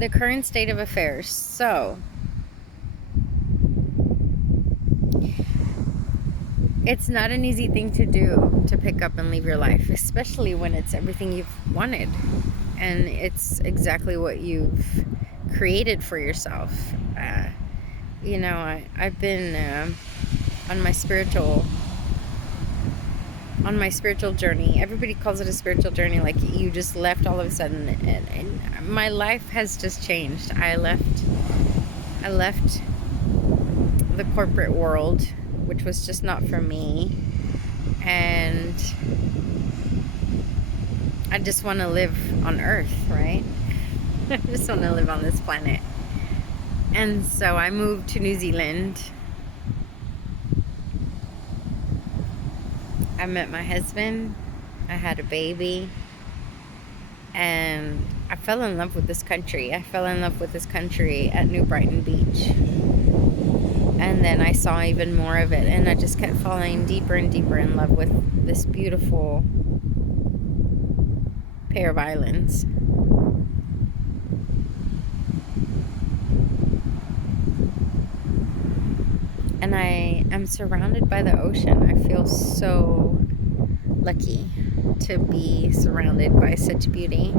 the current state of affairs. So, it's not an easy thing to do, to pick up and leave your life, especially when it's everything you've wanted and it's exactly what you've created for yourself. I've been on my spiritual journey. Everybody calls it a spiritual journey, like you just left all of a sudden, and my life has just changed. I left the corporate world, which was just not for me, and I just want to live on Earth, right? I just want to live on this planet. And so I moved to New Zealand. I met my husband. I had a baby. And I fell in love with this country. I fell in love with this country at New Brighton Beach. And then I saw even more of it. And I just kept falling deeper and deeper in love with this beautiful pair of islands. And I am surrounded by the ocean. I feel so lucky to be surrounded by such beauty.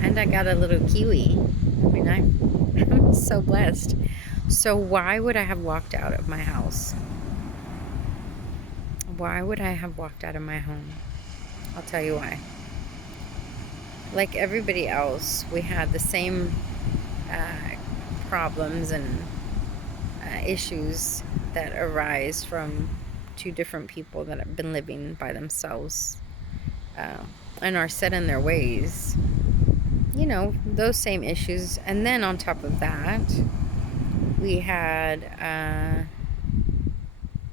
And I got a little kiwi. I mean, I'm so blessed. So why would I have walked out of my house? Why would I have walked out of my home? I'll tell you why. Like everybody else, we had the same problems and issues that arise from two different people that have been living by themselves and are set in their ways. You know, those same issues. And then on top of that, we had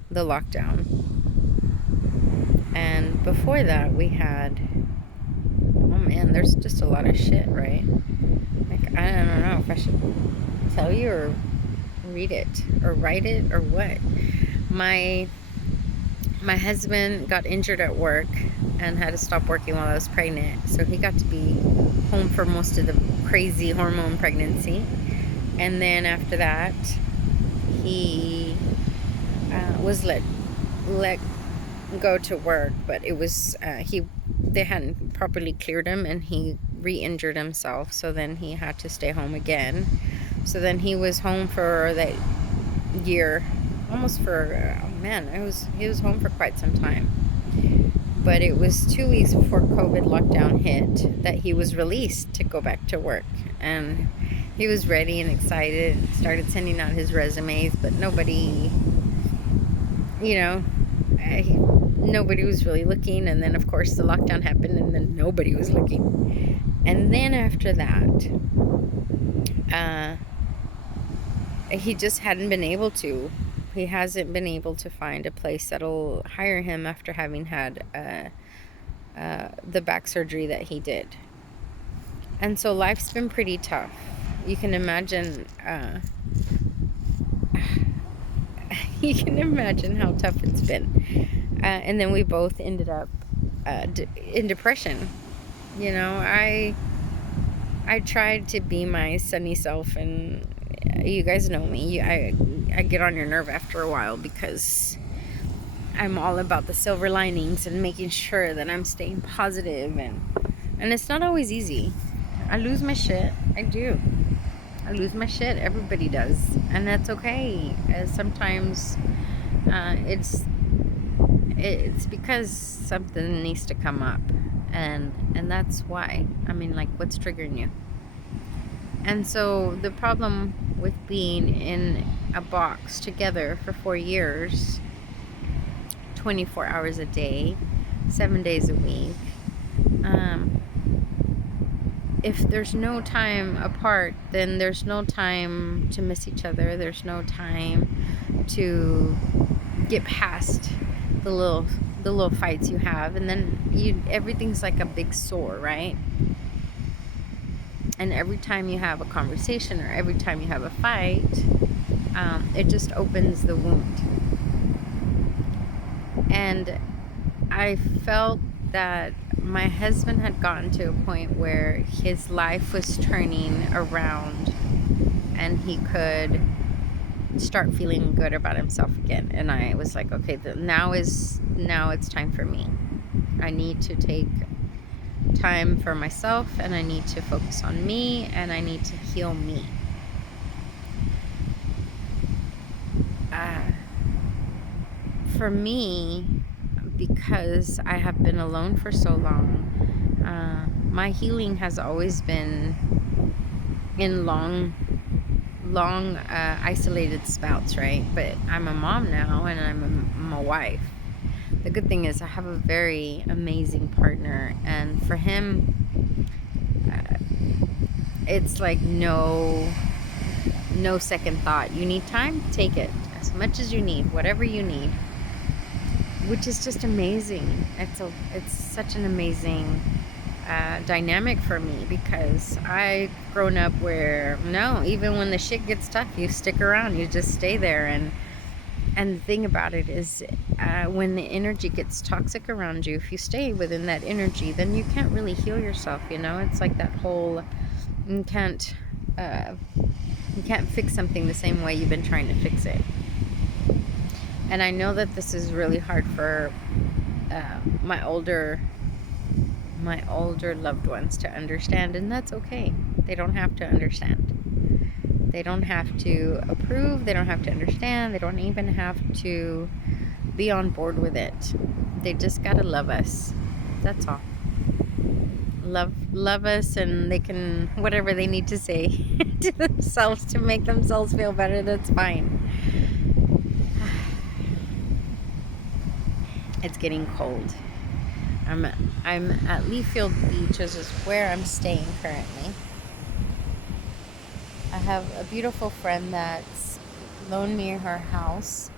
the lockdown. And before that, we had, oh man, there's just a lot of shit, right? Like, I don't know if I should tell you or read it or write it or what. My husband got injured at work and had to stop working while I was pregnant, so he got to be home for most of the crazy hormone pregnancy. And then after that, he was let go to work, but it was they hadn't properly cleared him, and he re-injured himself, so then he had to stay home again. So then he was home for that year, almost for he was home for quite some time. But it was 2 weeks before COVID lockdown hit that he was released to go back to work, and he was ready and excited, started sending out his resumes, but nobody was really looking. And then of course the lockdown happened, and then nobody was looking. And then after that, he just hadn't been able to. He hasn't been able to find a place that'll hire him after having had the back surgery that he did. And so life's been pretty tough. You can imagine. You can imagine how tough it's been. And then we both ended up in depression. You know, I tried to be my sunny self, and you guys know me. I get on your nerve after a while because I'm all about the silver linings and making sure that I'm staying positive, and it's not always easy. I lose my shit. I do. I lose my shit. Everybody does, and that's okay. Sometimes it's because something needs to come up, and that's why. I mean, like, what's triggering you? And so the problem with being in a box together for 4 years, 24 hours a day, 7 days a week, if there's no time apart, then there's no time to miss each other. There's no time to get past the little fights you have, and then everything's like a big sore, right? And every time you have a conversation, or every time you have a fight, it just opens the wound. And I felt that my husband had gotten to a point where his life was turning around and he could start feeling good about himself again. And I was like, okay, now it's time for me. I need to take time for myself, and I need to focus on me, and I need to heal me. For me, because I have been alone for so long, my healing has always been in long isolated spouts, right? But I'm a mom now, and I'm a wife. The good thing is I have a very amazing partner, and for him, it's like no second thought. You need time? Take it. As much as you need, whatever you need. Which is just amazing. It's such an amazing dynamic for me, because I've grown up where, no, even when the shit gets tough, you stick around, you just stay there. And the thing about it is, when the energy gets toxic around you, if you stay within that energy, then you can't really heal yourself, you know? It's like that whole, you can't fix something the same way you've been trying to fix it. And I know that this is really hard for my older loved ones to understand, and that's okay. They don't have to understand. They don't have to approve. They don't have to understand. They don't even have to be on board with it. They just gotta love us. That's all. Love us, and they can, whatever they need to say to themselves to make themselves feel better, that's fine. It's getting cold. I'm at Leafield Beach, which is where I'm staying currently. I have a beautiful friend that's loaned me her house,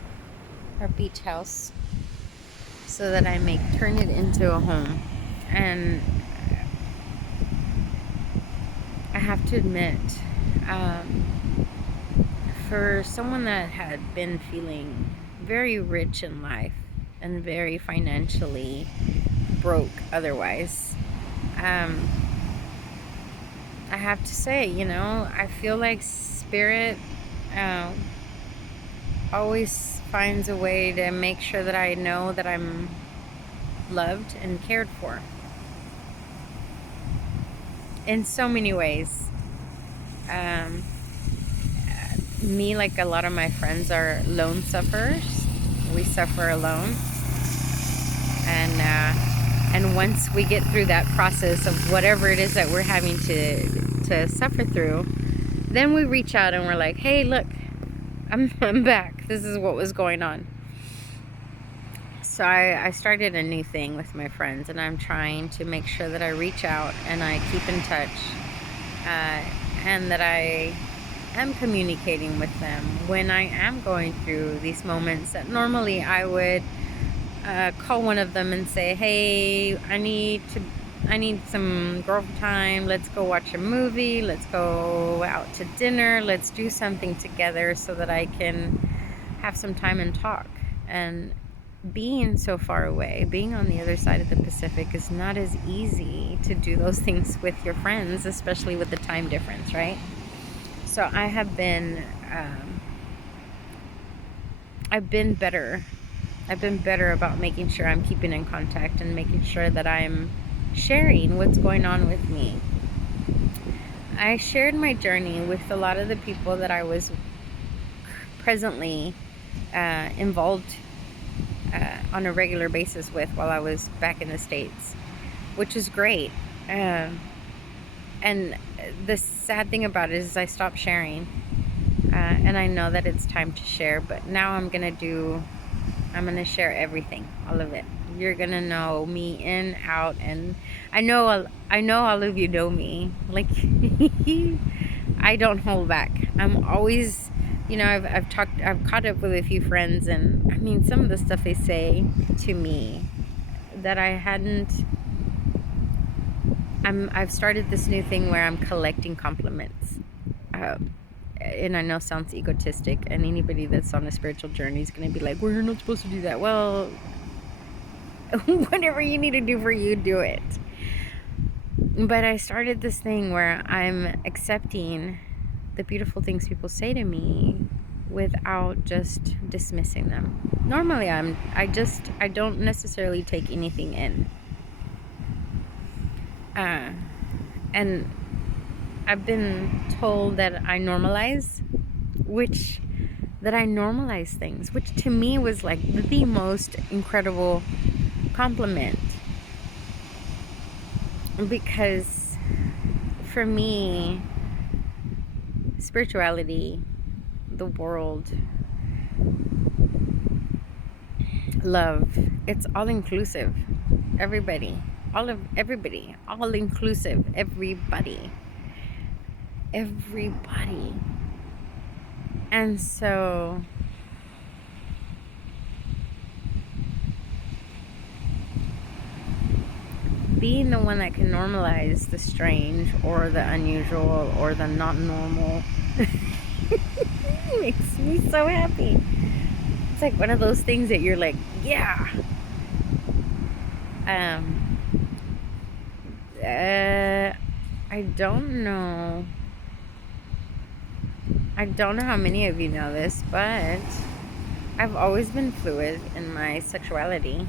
her beach house, so that I may turn it into a home. And I have to admit, for someone that had been feeling very rich in life and very financially broke otherwise, I have to say, you know, I feel like Spirit always finds a way to make sure that I know that I'm loved and cared for in so many ways. Me, like a lot of my friends, are lone sufferers. We suffer alone, and once we get through that process of whatever it is that we're having to suffer through, then we reach out and we're like, hey, look, I'm back. This is what was going on. So I started a new thing with my friends, and I'm trying to make sure that I reach out and I keep in touch, and that I am communicating with them when I am going through these moments that normally I would call one of them and say, hey, I need some girl time. Let's go watch a movie. Let's go out to dinner. Let's do something together so that I can have some time and talk. And being so far away, being on the other side of the Pacific, is not as easy to do those things with your friends, especially with the time difference, right? So I have been, I've been better about making sure I'm keeping in contact and making sure that I'm sharing what's going on with me. I shared my journey with a lot of the people that I was presently involved on a regular basis with while I was back in the States, which is great. And the sad thing about it is I stopped sharing, and I know that it's time to share, but now I'm gonna share everything, all of it. You're gonna know me in, out, and I know all of you know me. Like, I don't hold back. I'm always, you know, I've caught up with a few friends, and I mean, some of the stuff they say to me that I hadn't. I've started this new thing where I'm collecting compliments. And I know it sounds egotistic, and anybody that's on a spiritual journey is going to be like, well, you're not supposed to do that. Well, Whatever you need to do for you, do it. But I started this thing where I'm accepting the beautiful things people say to me without just dismissing them. Normally I don't necessarily take anything in. And I've been told that I normalize things, which to me was like the most incredible compliment. Because for me, spirituality, the world, love, it's all inclusive. Everybody, all inclusive, everybody. And so being the one that can normalize the strange or the unusual or the not normal makes me so happy. It's like one of those things that you're like, yeah. I don't know how many of you know this, but I've always been fluid in my sexuality.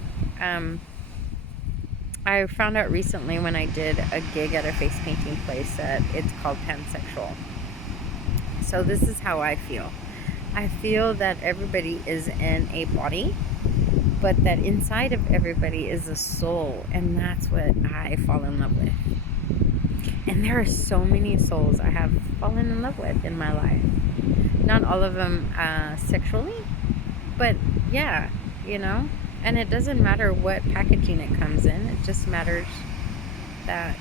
I found out recently when I did a gig at a face painting place that it's called pansexual. So this is how I feel. I feel that everybody is in a body, but that inside of everybody is a soul, and that's what I fall in love with. And there are so many souls I have fallen in love with in my life. Not all of them sexually, but yeah, you know. And it doesn't matter what packaging it comes in. It just matters that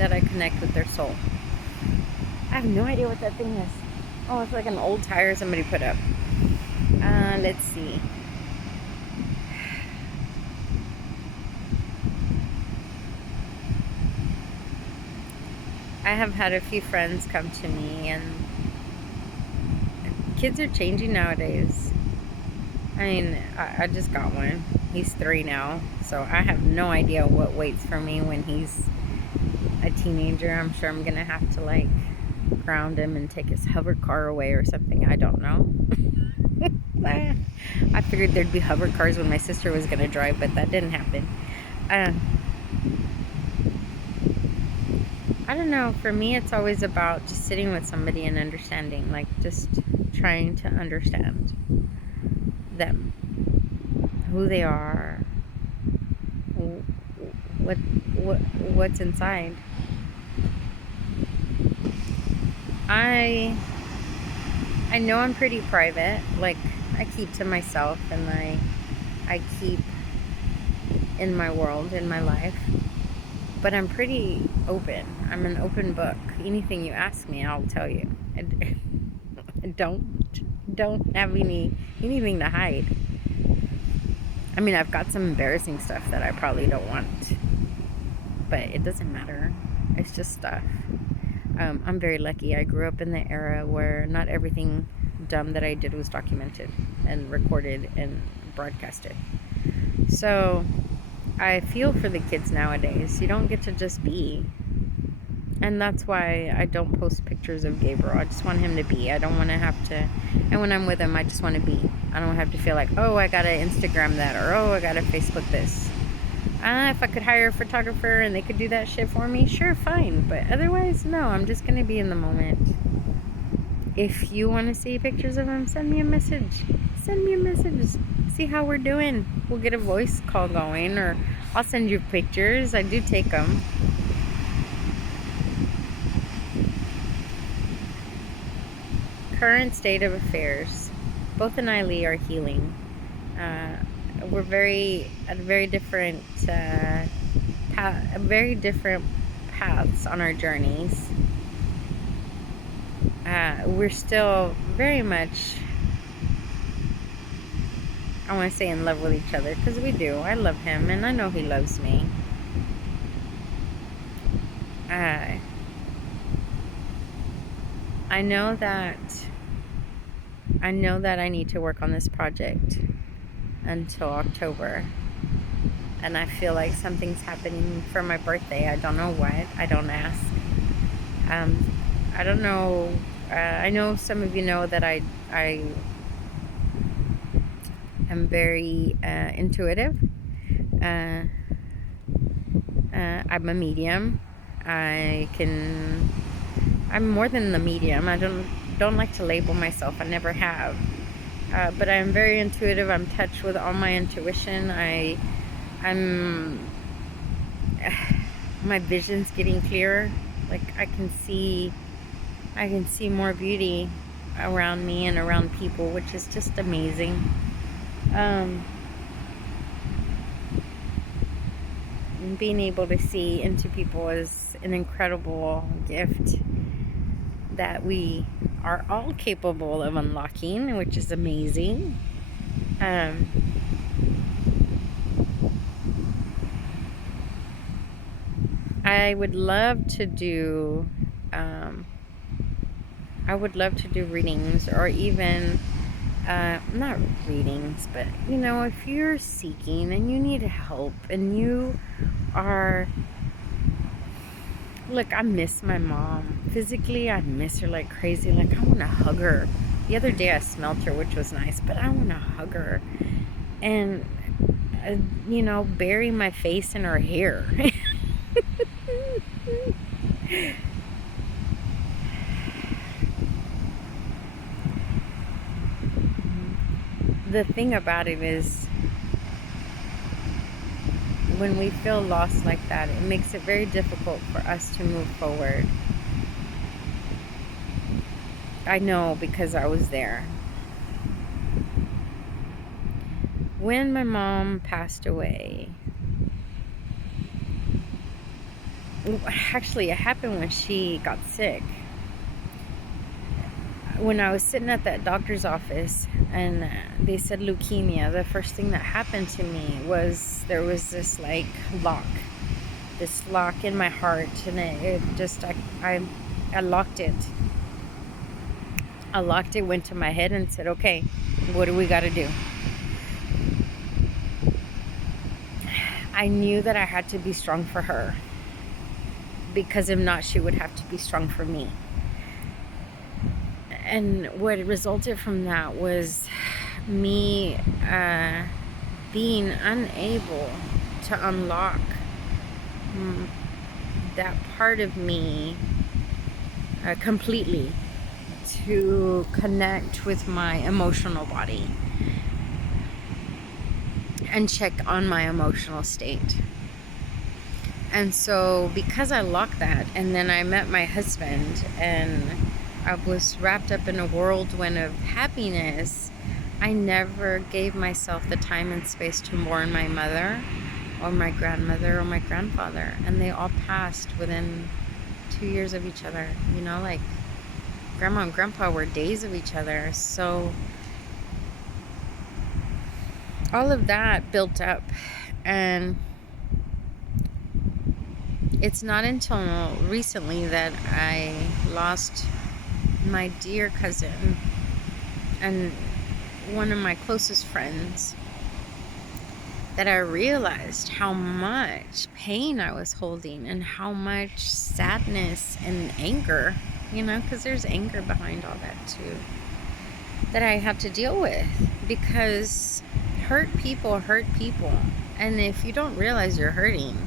I connect with their soul. I have no idea what that thing is. Oh, it's like an old tire somebody put up. Let's see. I have had a few friends come to me, and kids are changing nowadays. I mean, I just got one. He's 3 now, so I have no idea what waits for me when he's a teenager. I'm sure I'm gonna have to like ground him and take his hover car away or something. I don't know. I figured there'd be hover cars when my sister was gonna drive, but that didn't happen. I don't know. For me, it's always about just sitting with somebody and understanding, like just trying to understand them, who they are, what's inside. I know I'm pretty private. Like, I keep to myself, and I keep in my world, in my life. But I'm pretty open. I'm an open book. Anything you ask me, I'll tell you. I don't have anything to hide. I mean, I've got some embarrassing stuff that I probably don't want, but it doesn't matter. It's just stuff. I'm very lucky. I grew up in the era where not everything dumb that I did was documented and recorded and broadcasted. So I feel for the kids nowadays. You don't get to just be. And that's why I don't post pictures of Gabriel. I just want him to be. I don't want to have to. And when I'm with him, I just want to be. I don't have to feel like, oh, I got to Instagram that, or oh, I got to Facebook this. If I could hire a photographer and they could do that shit for me, sure, fine. But otherwise, no, I'm just going to be in the moment. If you want to see pictures of him, send me a message. See how we're doing. We'll get a voice call going, or I'll send you pictures. I do take them. Current state of affairs. Both Aniley are healing. We're at very different paths on our journeys. We're still very much, I want to say, in love with each other, because we do. I love him, and I know he loves me. I know that I need to work on this project until October. And I feel like something's happening for my birthday. I don't know what. I don't ask. I don't know. I know some of you know that I am very intuitive. I'm a medium. I'm more than the medium. I don't like to label myself. I never have. But I'm very intuitive. I'm touched with all my intuition. I'm my vision's getting clearer. Like I can see more beauty around me and around people, which is just amazing. Being able to see into people is an incredible gift that we are all capable of unlocking, which is amazing. I would love to do readings, or even not readings, but if you're seeking and you need help and you are, look, I miss my mom. Physically, I miss her like crazy. Like, I want to hug her. The other day I smelled her, which was nice, but I want to hug her and bury my face in her hair. The thing about it is, when we feel lost like that, it makes it very difficult for us to move forward. I know, because I was there. When my mom passed away, actually it happened when she got sick. When I was sitting at that doctor's office and they said leukemia, the first thing that happened to me was there was this like lock in my heart, and it just, I locked it. I locked it, went to my head and said, okay, what do we got to do? I knew that I had to be strong for her, because if not, she would have to be strong for me. And what resulted from that was me being unable to unlock that part of me completely, to connect with my emotional body and check on my emotional state. And so because I locked that, and then I met my husband and I was wrapped up in a whirlwind of happiness, I never gave myself the time and space to mourn my mother or my grandmother or my grandfather. And they all passed within 2 years of each other. Like grandma and grandpa were days of each other. So all of that built up, and it's not until recently that I lost my dear cousin and one of my closest friends that I realized how much pain I was holding and how much sadness and anger, because there's anger behind all that too, that I have to deal with. Because hurt people. And if you don't realize you're hurting,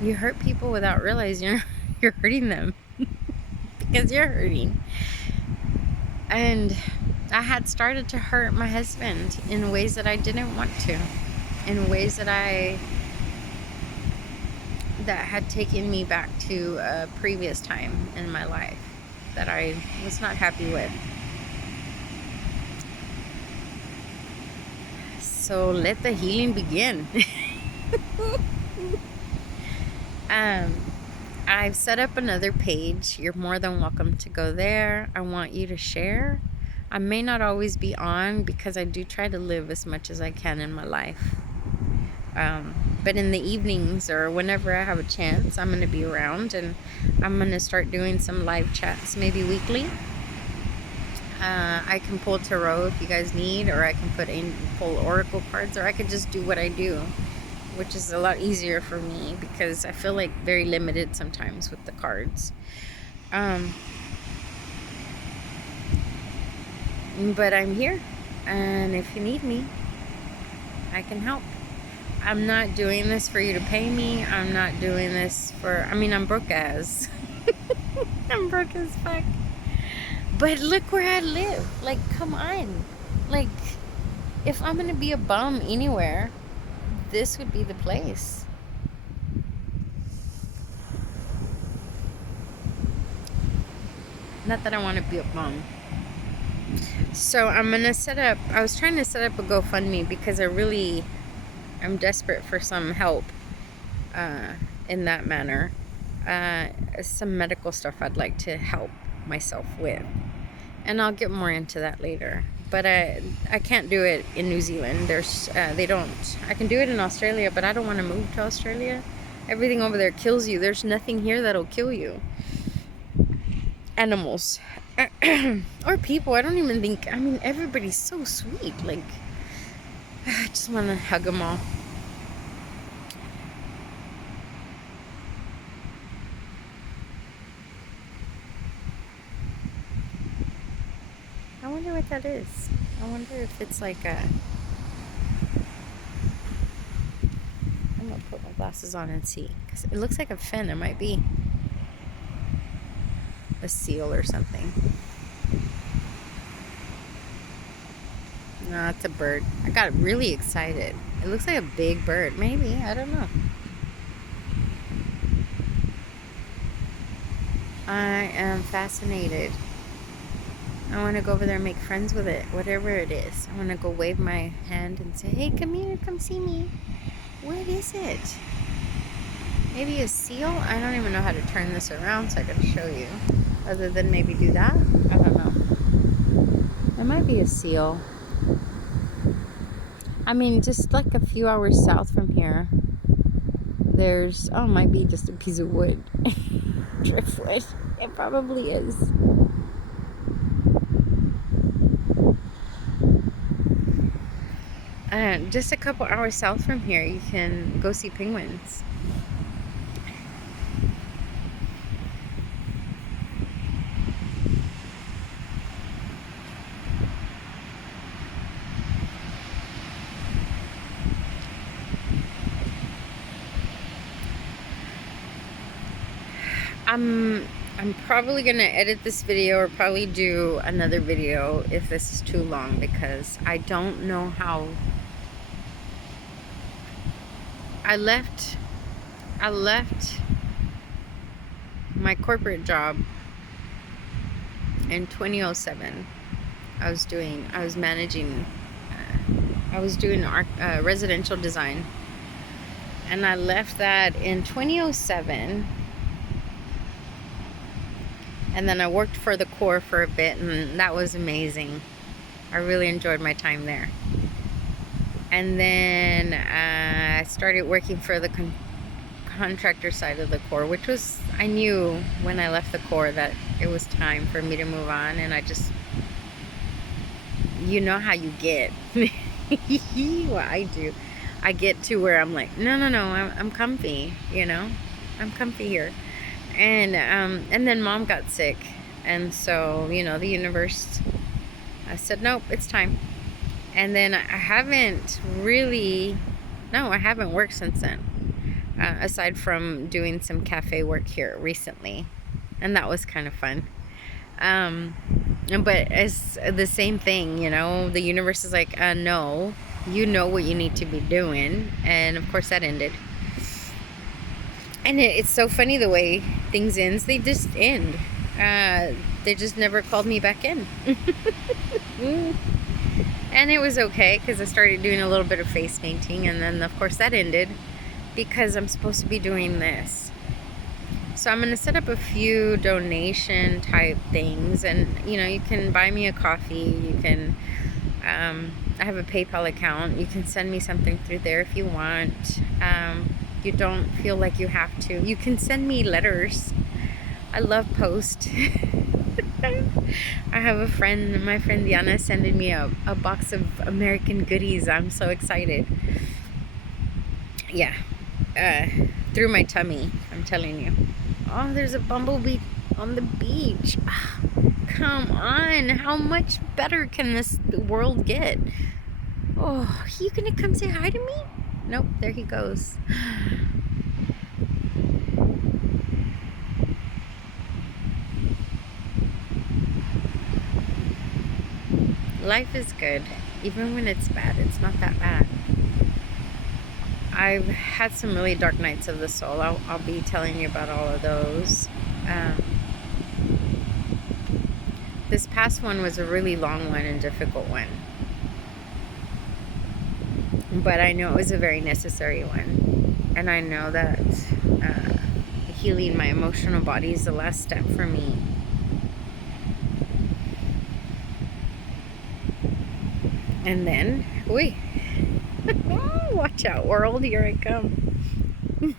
you hurt people without realizing you're hurting them. Because you're hurting. And I had started to hurt my husband in ways that I didn't want to, in ways that had taken me back to a previous time in my life that I was not happy with. So let the healing begin. I've set up another page. You're more than welcome to go there. I want you to share. I may not always be on, because I do try to live as much as I can in my life. But in the evenings or whenever I have a chance, I'm going to be around, and I'm going to start doing some live chats, maybe weekly. I can pull tarot if you guys need, or I can pull oracle cards, or I could just do what I do, which is a lot easier for me because I feel like very limited sometimes with the cards. But I'm here, and if you need me, I can help. I'm not doing this for you to pay me. I'm not doing this for, I mean, I'm broke as. I'm broke as fuck. But look where I live. Like, come on. Like, if I'm gonna be a bum anywhere, this would be the place. Not that I want to be a bum. So I'm gonna I was trying to set up a GoFundMe because I'm desperate for some help in that manner. Some medical stuff I'd like to help myself with, and I'll get more into that later. But I can't do it in New Zealand. I can do it in Australia, but I don't want to move to Australia. Everything over there kills you. There's nothing here that'll kill you. Animals or people. I don't even think, I mean, everybody's so sweet. Like, I just want to hug them all. I wonder what that is. I wonder if it's like a... I'm gonna put my glasses on and see, because it looks like a fin. It might be a seal or something. No, it's a bird. I got really excited. It looks like a big bird. Maybe. I don't know. I am fascinated. I want to go over there and make friends with it, whatever it is. I want to go wave my hand and say, hey, come here, come see me. What is it? Maybe a seal? I don't even know how to turn this around, so I gotta show you. Other than maybe do that? I don't know. It might be a seal. I mean, just like a few hours south from here, there's, oh, it might be just a piece of wood. Driftwood. It probably is. Just a couple hours south from here, you can go see penguins. I'm probably gonna edit this video or probably do another video if this is too long, because I don't know how. I left my corporate job in 2007. I was managing, I was doing residential design, and I left that in 2007. And then I worked for the Corps for a bit, and that was amazing. I really enjoyed my time there. And then I started working for the contractor side of the Corps, which was, I knew when I left the Corps that it was time for me to move on. And I just, you know how you get. Well, I do. I get to where I'm like, no, I'm comfy, you know? I'm comfy here. And then Mom got sick, and so, you know, the universe, I said, nope, it's time. And then I haven't worked since then, aside from doing some cafe work here recently, and that was kind of fun. But it's the same thing, you know, the universe is like, no, you know what you need to be doing. And of course that ended. And it's so funny the way things end. They just end. They just never called me back in. And it was okay, because I started doing a little bit of face painting, and then of course that ended because I'm supposed to be doing this. So I'm going to set up a few donation type things, and you know, you can buy me a coffee, you can I have a PayPal account, you can send me something through there if you want. You don't feel like you have to. You can send me letters. I love post. I have a friend, my friend Diana, sending me a box of American goodies. I'm so excited. Yeah, through my tummy, I'm telling you. Oh, there's a bumblebee on the beach. Ah, come on, how much better can this world get? Oh, you gonna come say hi to me? Nope, there he goes. Life is good. Even when it's bad, it's not that bad. I've had some really dark nights of the soul. I'll be telling you about all of those. Um, this past one was a really long one and difficult one. But I know it was a very necessary one. And I know that healing my emotional body is the last step for me. And then, watch out, world, here I come.